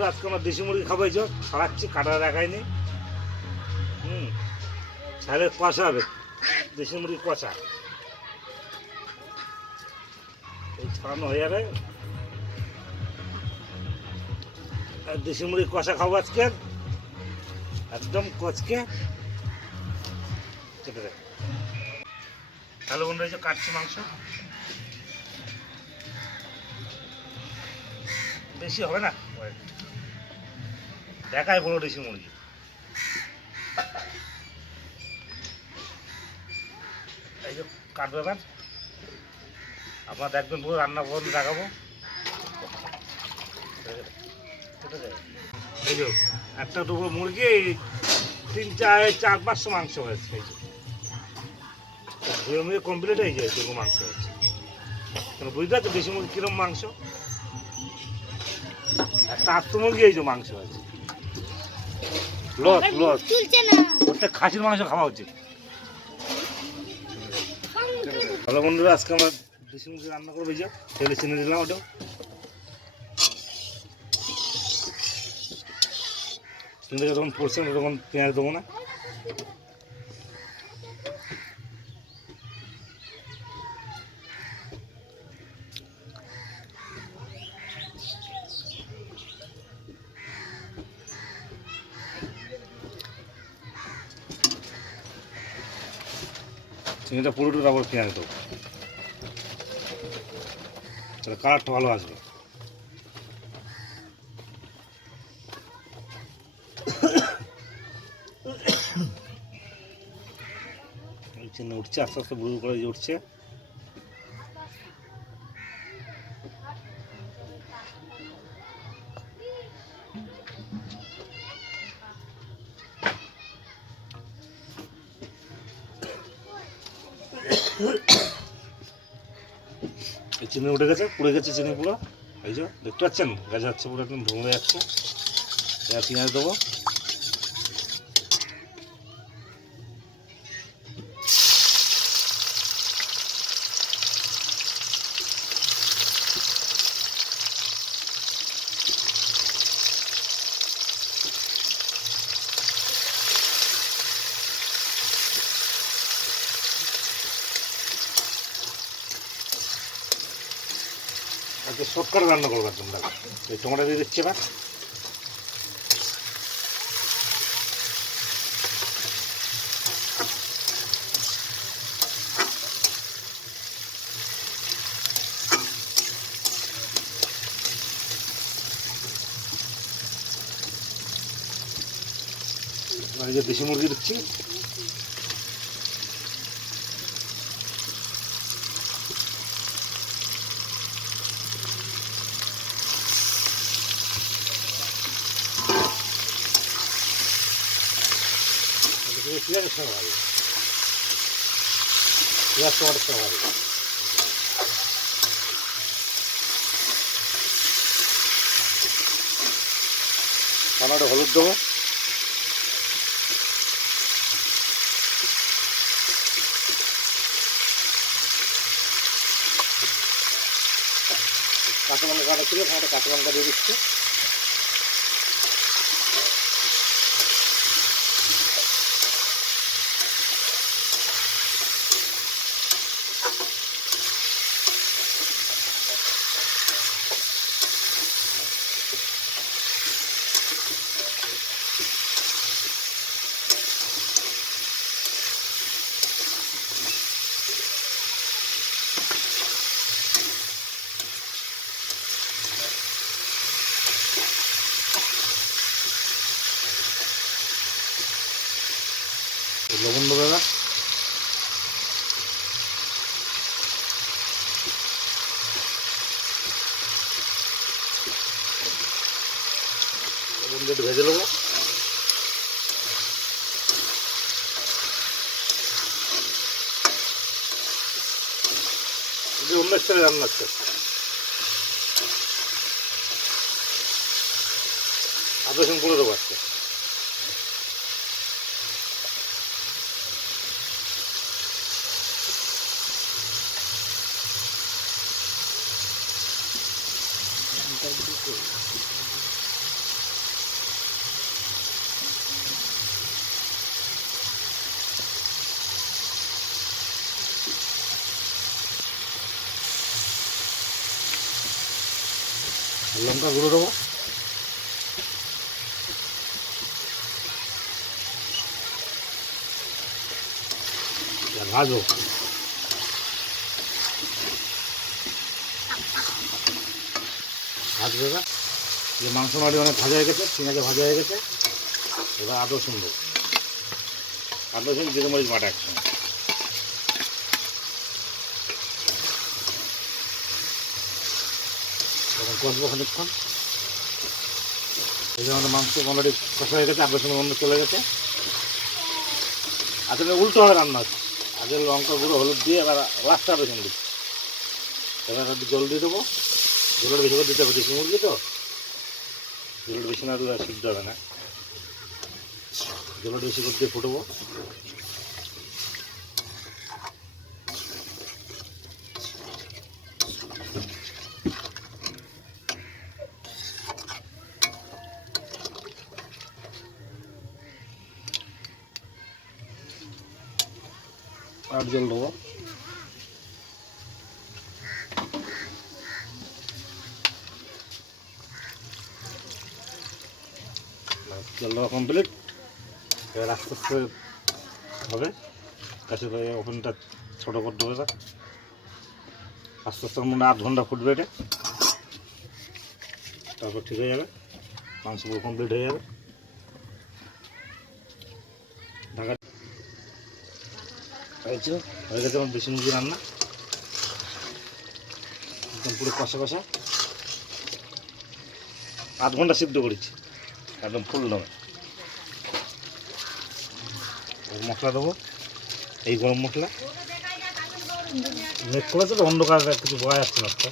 বন্ধুরা, আজকে আমার দেশি মুরগি খাবাইছ, ছাড়াচ্ছি, কাটা দেখায়নি। ছাড়ে কষা হবে, দেশি মুরগি কষা। এই ছাড়ানো হয়ে যাবে, আর দেশি মুরগি কষা খাবো আজকে, একদম কচকে। কেটে দেখ। তাহলে বন্ধুরা, এই যে কাটছি মাংস, বেশি হবে না, দেখায় বলো দেশি মুরগি। এই যে কাটবে, এবার আপনারা দেখবেন, পুরো রান্না করে দেখাবো। এই যে একটা টুকরো মুরগি 3-4-500 মাংস হয়েছে। এই যে ধুয়ে মুড়ে কমপ্লিট হয়ে যায়, টুকরো মাংস হচ্ছে। বুঝতে পারছো দেশি মুরগি কিরম মাংস? একটা আস্ত মুরগি এই যে মাংস আছে, লস লস। প্রত্যেক খাসির মাংস খাওয়া উচিত। ভালো বন্ধুরা, আজকে আমরা দেশি মুরগি রান্না করবো। এই যে তেলে চিনি দিলাম, ওটাও চিনিটা যখন পড়ছে তখন পেঁয়াজ দেবো না। চিনিটা পুরোটা তারপর পেঁয়াজ দেবো, তাহলে কালারটা ভালো আসবে। চিনি উঠছে, আস্তে আস্তে বুড়ো করে উঠছে। চিনি উঠে গেছে, পুড়ে গেছে চিনি পুরো। এই যে দেখতে পাচ্ছেন, গাছ যাচ্ছে পুরো, একদম ধুয়ে যাচ্ছে। এবার পেঁয়াজ দেবো, আজকে শর্টকাট রান্না করবো একদম। এই টমেটো দিয়ে দিচ্ছি এবার। এই যে দেশি মুরগি দিচ্ছি, পেঁয়াজের সঙ্গে ভালো, পেঁয়াজ টমাটোর সঙ্গে ভালো। টমাটো হলুদ দেবো, কাঁচা লঙ্কা কাটা ছিল, একটা কাঁচা লঙ্কা দিয়ে দিচ্ছি। লবণ দেবো এবার, লবণ দিয়ে ভেজে নেবো। অন্য স্টাইলে রান্না হচ্ছে, আদা রসুন পুরো দেবো আজকে। লঙ্কা গুঁড়ো দেবো, ভাজবো। ভাজবে এবার, যে মাংস মাটি অনেক ভাজা হয়ে গেছে, পেঁয়াজে ভাজা হয়ে গেছে। এবার আদা রসুন দেবো, আদা রসুন জিরে মরিচ বাটা একসঙ্গে। তখন কষবো খানিকক্ষণ। এই যে আমাদের মাংস অলরেডি কষা হয়ে গেছে, আদা রসুন গন্ধ চলে গেছে। আসলে উল্টো হবে রান্না হচ্ছে, আগে লঙ্কা গুঁড়ো হলুদ দিয়ে এবার লাস্টে আদা রসুন দিচ্ছি। এবার একটু জল দিয়ে দেবো, জলটা বেশি করে দিতে হবে, দেশি মুরগি তো জলটা বেশি না দিলে সিদ্ধ হবে না। জলটা বেশি করে দিয়ে ফুটবো। আর জল দেবো, জল দেওয়া কমপ্লিট। এবার আস্তে আস্তে হবে, কাছে ওভেনটা ছোটো করতে হবে। আস্তে আস্তে মনে হয় 8 ঘন্টা ফুটবে এটা, তারপর ঠিক হয়ে যাবে, মাংস পুরো কমপ্লিট হয়ে যাবে। ঢাকা হয়ে গেছে আমার দেশি মুরগি রান্না, একদম পুরো কষা কষা। 8 ঘন্টা সিদ্ধ করেছি একদম ফুল দমে। মশলা দেবো, এই গরম মশলা মেক করেছে তো, অন্ধকার কিছু বোঝা যাচ্ছে না, তো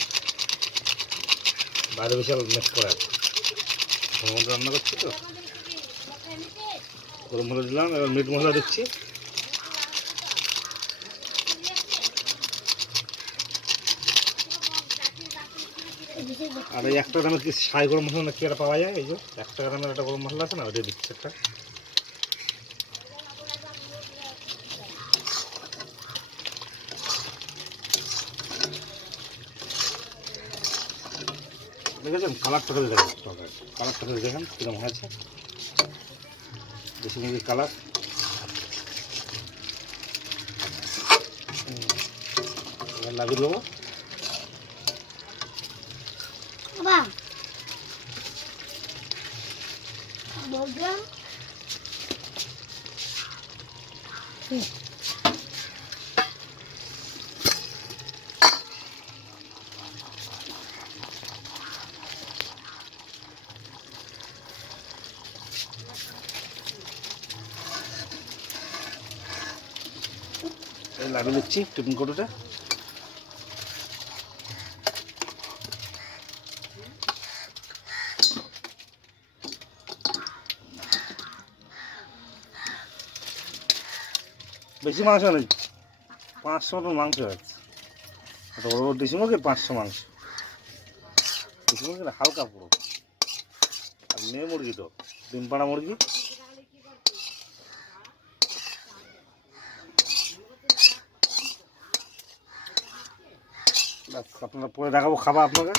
বাইরে বিশাল মেক করা আছে। গরম মশলা রান্না করছি তো, গরম মশলা দিলাম। এবার মিট মশলা দিচ্ছি, আর এই 1 গ্রামের কি সাই গরম মশলা না কি একটা পাওয়া যায়, এই যে 1 গ্রামের একটা গরম মশলা আছে না, ওইটা দিচ্ছি একটা। দেখেছেন কালারটা করে দেখেন, কালারটা করে দেখেন কীরকম হয়েছে দেশি মুরগির কালার। এবার লাগিয়ে দেবো। লাগিয়ে দিচ্ছি টিফিন কৌটোটা। বেশি মাংস নেই, 500 মতো মাংস আছে। একটা বড় বড় দেশি মুরগি 500 মাংস। দেশি মুরগি হালকা পুরো, আর মেয়ে মুরগি তো ডিম পাড়া মুরগি। আপনারা পরে দেখাবো খাবা আপনাকে।